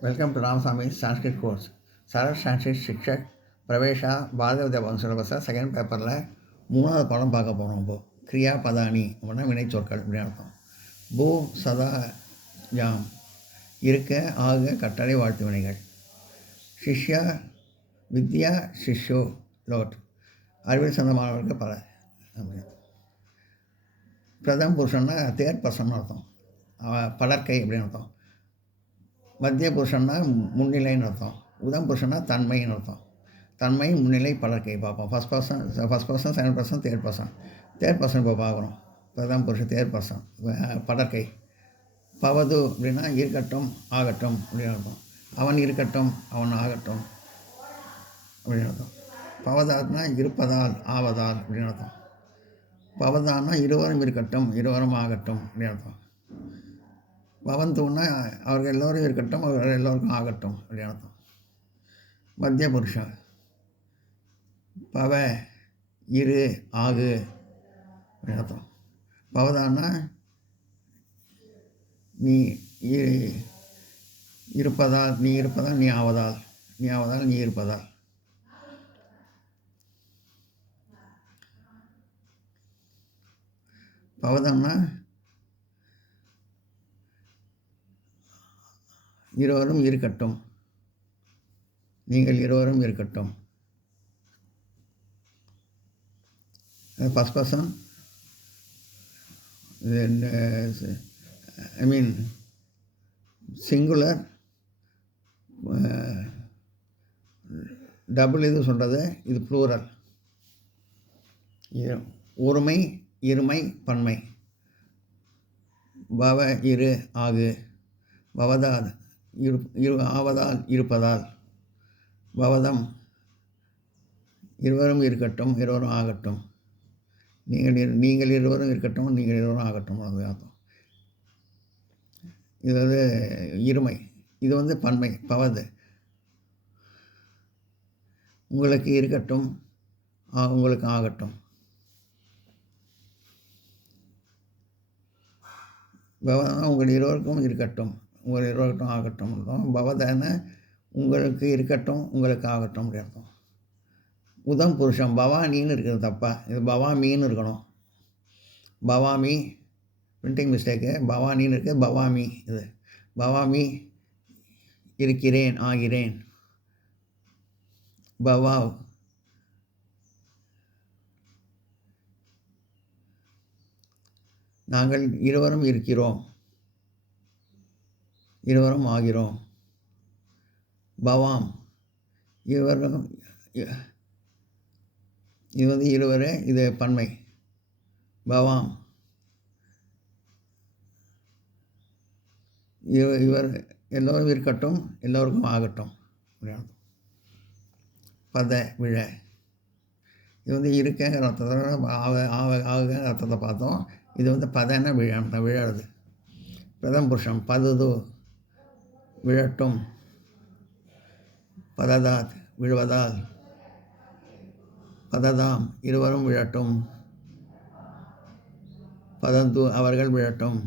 Welcome to Ramasamy Sanskrit course. Sarar Sanskrit Shikshak பிரவேஷா பாரத வித்யாபவன் சிலபஸில் second பேப்பரில் 3வது பாடம் பார்க்க போகிறோம். இப்போது கிரியா பதானி அப்படின்னா வினைச்சொற்கள் அப்படின்னு அர்த்தம். பூ சதா ஜாம் இருக்க ஆக கட்டளை வாழ்த்து வினைகள். சிஷ்யா வித்யா சிஷ்யோ லோட் அறிவில் சிறந்த மாணவர்களுக்கு பல. பிரதம் புருஷன்னா தேர்ட் பர்சன் அர்த்தம், படற்கை அப்படின்னு அர்த்தம். மத்திய புருஷன்னா முன்னிலைன்னு அர்த்தம். உதம் புருஷன்னா தன்மைன்னு அர்த்தம். தன்மை முன்னிலை படற்கை பார்ப்போம். First person second person third person இப்போ பார்க்குறோம். பிரதம் புருஷன் தேர்ட் பர்சன் படற்கை. பவது அப்படின்னா இருக்கட்டும் ஆகட்டும் அப்படின்னு அர்த்தம். அவன் இருக்கட்டும் அவன் ஆகட்டும் அப்படின்னு அர்த்தம். பவதாத்னா இருப்பதால் ஆவதால் அப்படின்னு அர்த்தம். பவதான்னா இருவரும் இருக்கட்டும் இருவரும் ஆகட்டும் அப்படின்னு அர்த்தம். பவந்துன்னா அவர்கள் எல்லோரும் இருக்கட்டும் அவர்கள் எல்லோருக்கும் ஆகட்டும் அப்படின்னு அர்த்தம். மத்திய புருஷன் பவ இரு ஆகு அப்படின்னு அர்த்தம். பவதான்னா நீ இருப்பதால் நீ இருப்பதால் நீ ஆவதால் நீ இருப்பதால். பவதம்னா இருவரும் இருக்கட்டும், நீங்கள் இருவரும் இருக்கட்டும். First person I mean singular double இது சொல்கிறது, இது ப்ளூரல். ஒருமை இருமை பன்மை. பவ இரு ஆகு, பவதால் ஆவதால் இருப்பதால். பவதம் இருவரும் இருக்கட்டும் இருவரும் ஆகட்டும். நீங்கள் இருவரும் இருக்கட்டும் நீங்கள் இருவரும் ஆகட்டும் அது அர்த்தம். இது இருமை. இது பன்மை பவது. உங்களுக்கு இருக்கட்டும் உங்களுக்கு ஆகட்டும். பவதனா உங்கள் இருவருக்கும் இருக்கட்டும் உங்கள் இருவருக்கும் ஆகட்டும் அர்த்தம். பவதான உங்களுக்கு இருக்கட்டும் உங்களுக்கு ஆகட்டும் அப்படி அர்த்தம். உதம் புருஷன் பவானின்னு இருக்கிறது தப்பா, இது பவாமின்னு இருக்கணும். பவாமி பிரிண்டிங் மிஸ்டேக்கு. பவானின்னு இருக்குது பவாமி. இது பவாமி இருக்கிறேன் ஆகிறேன். பவாவ் நாங்கள் இருவரும் இருக்கிறோம் இருவரும் ஆகிறோம். பவாம் இருவரும், இது இருவரே, இது பன்மை. பவாம் இவர் எல்லோரும் இருக்கட்டும் எல்லோருக்கும் ஆகட்டும். பத விழ. இது இருக்கங்கிற அர்த்தத்தோட ஆகுங்கிற அர்த்தத்தை பார்த்தோம். இது பதன விழறது. பிரதம் புருஷம் பதுது விழட்டும். பததாத் விழுவதால். பததாம் இருவரும் விழட்டும். பதந்து அவர்கள் விழட்டும்.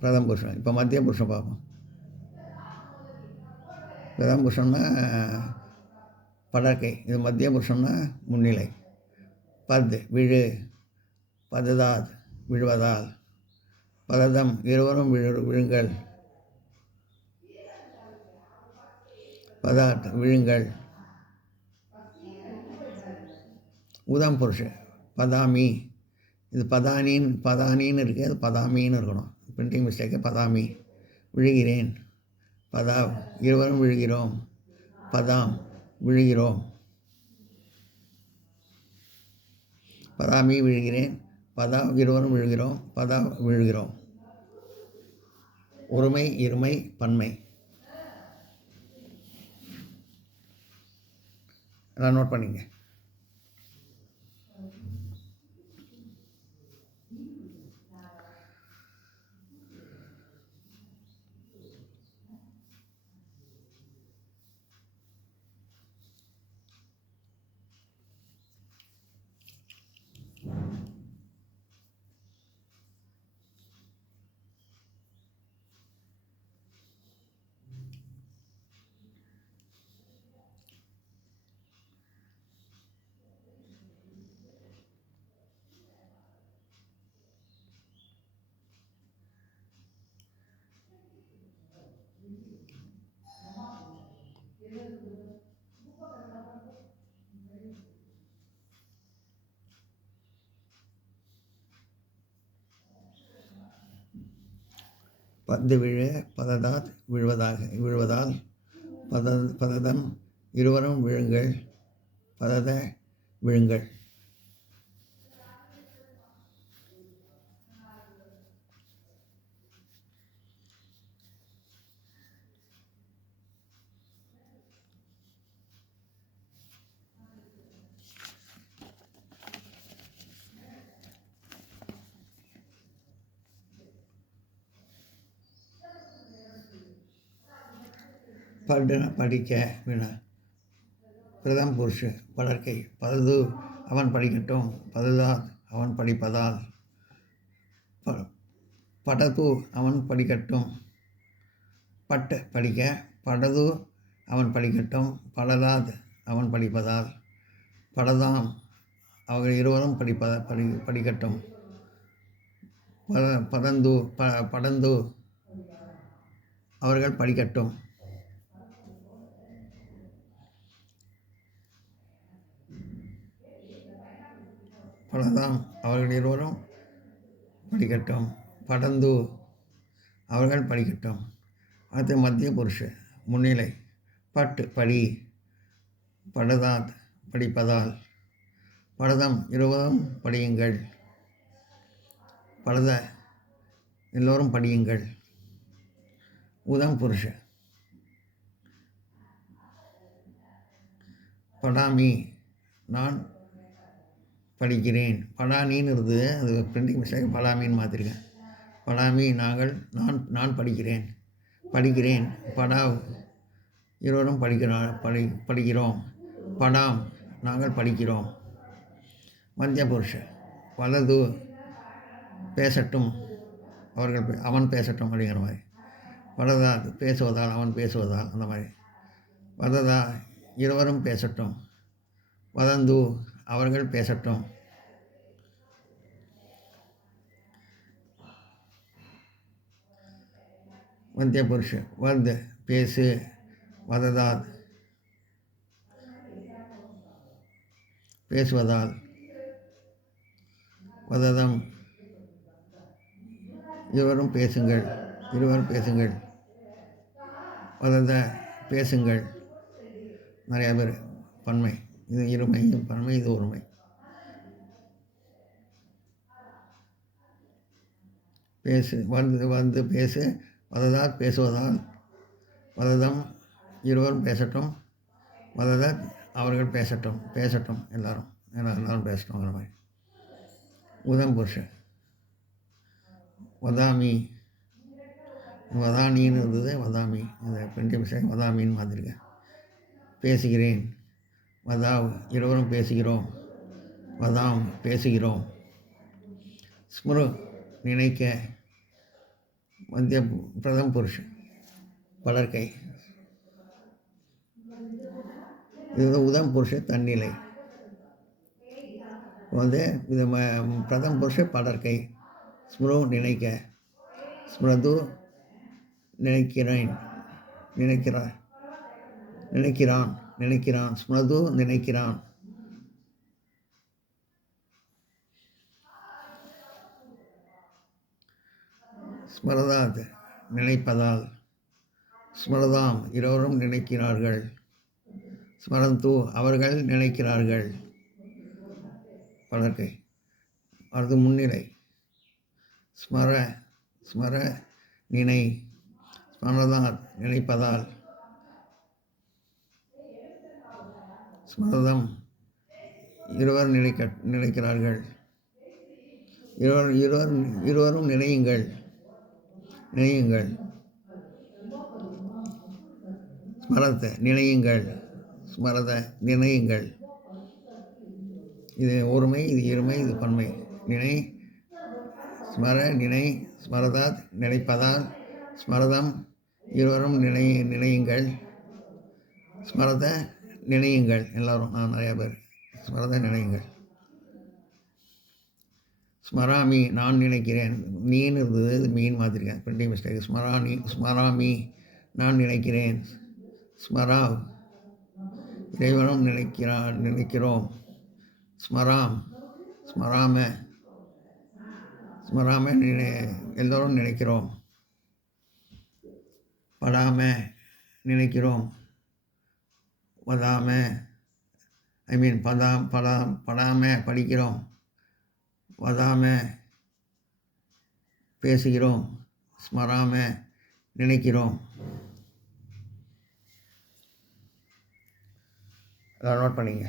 பிரதம் புருஷன். இப்போ மத்திய புருஷன் பார்ப்போம். பிரதம் புருஷன்னா படற்கை, இது மத்திய புருஷன்னா முன்னிலை. பத் விழு, பததாத் விழுவதால். பததம் இருவரும் விழுங்கள். பதாத் விழுங்கள். உதம் புருஷன் பதாமி, இது பதானின்னு இருக்குது, அது பதாமின்னு இருக்கணும். Printing mistake. பதாமி விழுகிறேன். பதா இருவரும் விழுகிறோம். பதாம் விழுகிறோம். பதாமி விழுகிறேன். பதா இருவரும் விழுகிறோம். பதா விழுகிறோம். ஒருமை இருமை பன்மை. எல்லாம் நோட் பண்ணிங்க. பந்து விழ பததாத் விழுவதால் பததம் இருவரும் விழுங்கள் பதத விழுங்கள். படிக்க வினா பிரதம் புருஷ படற்கை பதது அவன் படிக்கட்டும் பததாத் அவன் படிப்பதால் படது அவன் படிக்கட்டும் படிக்க படது அவன் படிக்கட்டும் படதாத் அவன் படிப்பதால் படதாம் அவர்கள் இருவரும் படிக்கட்டும் படந்து அவர்கள் படிக்கட்டும் படதாம் அவர்கள் இருவரும் படிக்கட்டும் படந்து அவர்கள் படிக்கட்டும். அடுத்து மத்திய புருஷ முன்னிலை படி படதாத் படிப்பதால் படதம் இருவரும் படியுங்கள் படத எல்லோரும் படியுங்கள். உதம் புருஷ படாமி நான் படிக்கிறேன் படானின்னு இருக்குது அது பிரிண்டிங் மிஸ்டேக் படாமின்னு மாற்றிருக்கேன். படாமி நான் படிக்கிறேன் படாவ் இருவரும் படிக்கிறோம் படாம் நாங்கள் படிக்கிறோம். மத்திய புருஷ வலது பேசட்டும் அவன் பேசட்டும் அப்படிங்கிற மாதிரி வலதாத் பேசுவதால் அவன் பேசுவதால் அந்த மாதிரி வததா இருவரும் பேசட்டும் வதந்து அவர்கள் பேசட்டும். மத்திய புருஷ வத் பேசு வததாத் பேசுவதால் வததம் இருவரும் பேசுங்கள் வதத பேசுங்கள். நிறையா பேர் பன்மை இது இருமை பன்மை இது ஒருமை. வந்து பேசு வததாத் பேசுவதால் வததம் இருவரும் பேசட்டும் வததத் அவர்கள் பேசட்டும் எல்லாரும் பேசட்டும்ங்கிற மாதிரி. உதம் புருஷ வதாமி வதானின்னு இருந்தது வதாமி அந்த பிரிண்டிங் மிஸ்டேக் வதாமின்னு மாற்றிருக்கேன். பேசுகிறேன் வதாவ் இருவரும் பேசுகிறோம் வதாம் பேசுகிறோம். ஸ்மிரு நினைக்க மத்திய பிரதம் புருஷ படற்கை இது உதம் புருஷ தன்னிலை இது பிரதம் புருஷ படற்கை ஸ்மிரு நினைக்க ஸ்மிருது நினைக்கிறான் ஸ்மிருது நினைக்கிறான். ஸ்மரதாத் நினைப்பதால் ஸ்மரதாம் இருவரும் நினைக்கிறார்கள் ஸ்மரந்து அவர்கள் நினைக்கிறார்கள் படற்கை. அடுத்து முன்னிலை ஸ்மர நினை ஸ்மரதாத் நினைப்பதால் ஸ்மரதம் இருவர் நினைக்கிறார்கள் இருவரும் நினையுங்கள் ஸ்மரத நினையுங்கள். இது ஒருமை இது இருமை இது பன்மை. நினை ஸ்மரதாத் நினைப்பதால் ஸ்மரதம் இருவரும் நினையுங்கள் ஸ்மரத நினையுங்கள் எல்லாரும் நிறையா பேர் ஸ்மரத நினையுங்கள். ஸ்மராமி நான் நினைக்கிறேன் நீன்னு இருந்தது இது மீன் மாற்றிருக்கேன் பிரிண்டிங் மிஸ்டேக். ஸ்மராமி நான் நினைக்கிறேன். ஸ்மராவ், இறைவனும் நினைக்கிறோம். ஸ்மராம், ஸ்மராம, ஸ்மராம எல்லோரும் நினைக்கிறோம். படாம, நினைக்கிறோம். வதாம, படாம படிக்கிறோம். வதாம பேசுகிறோம். ஸ்மராம நினைக்கிறோம். அதை நோட் பண்ணிங்க.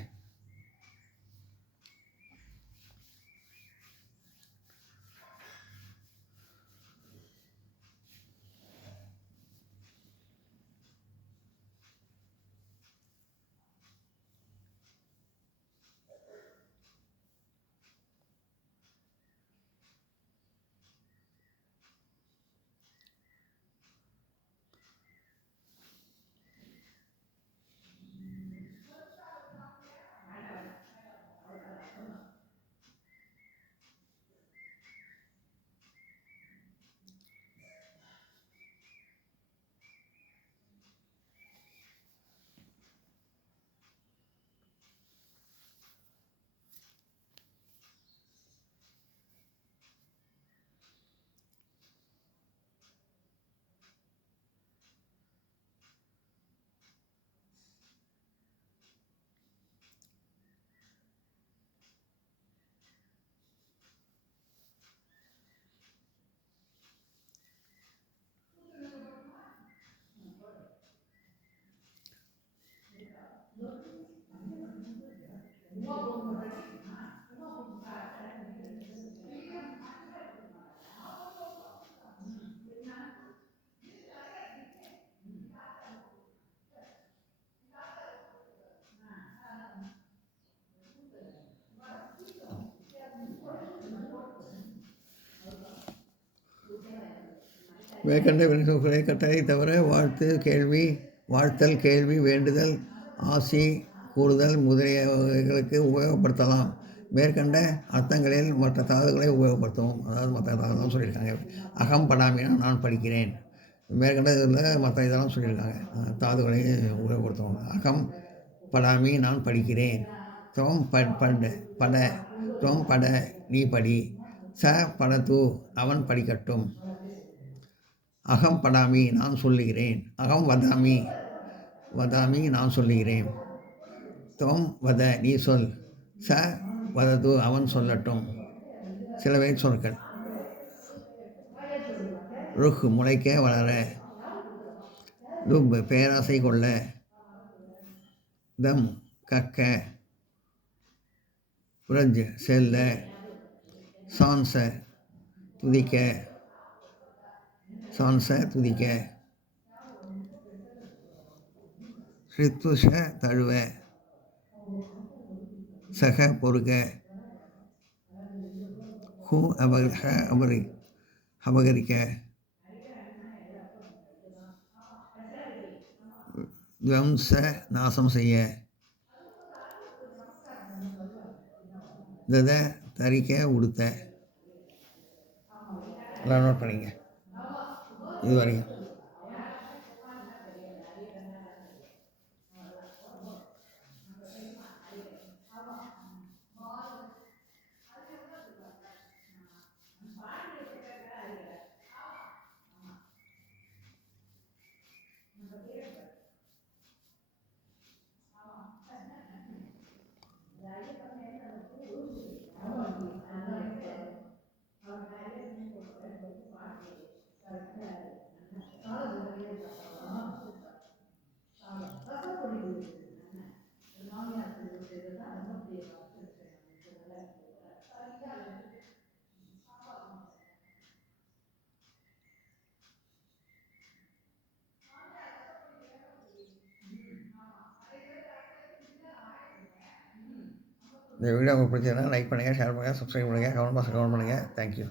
மேற்கண்ட விலங்குகளை கட்டளை தவிர வாழ்த்தல், கேள்வி, வேண்டுதல், ஆசி கூறுதல் முதலியவைகளுக்கு உபயோகப்படுத்தலாம். மேற்கண்ட அர்த்தங்களில் மற்ற தாதுகளை உபயோகப்படுத்தவும். அதாவது மற்ற தாதுலாம் சொல்லியிருக்காங்க. அகம் படாமினா நான் படிக்கிறேன். மேற்கண்ட இதில் மற்ற இதெல்லாம் சொல்லியிருக்காங்க. தாதுகளை உபயோகப்படுத்துவாங்க. அகம் படாமி நான் படிக்கிறேன். துவம் பட துவம் பட நீ படி. ச படத்து அவன் படிக்கட்டும். அகம் படாமி நான் சொல்லுகிறேன். அகம் வதாமி நான் சொல்லுகிறேன். துவம் வத நீ சொல். ச வதது அவன் சொல்லட்டும். சிலவை சொற்கள். ருஹ் முளைக்க வளர. லுப் பேராசை கொள்ள. தம் கக்க. புரஜ் செல்ல. சான்ச துதிக்க. ஸ்ரித்துஷ தழுவ. சக பொறுக. ஹூ அபகரிக்க. துவம்ச நாசம் செய்ய. தத தரிக்க உடுத்த. எல்லாம் நோட் பண்ணிங்க இது வரைக்கும். இந்த வீடியோ உங்களுக்கு பிடிச்சதுன்னா லைக் பண்ணுங்கள், ஷேர் பண்ணுங்கள், சப்ஸ்கிரைப் பண்ணுங்கள், கமெண்ட் பாக்ஸில் கமெண்ட் பண்ணுங்கள். தேங்க்யூ.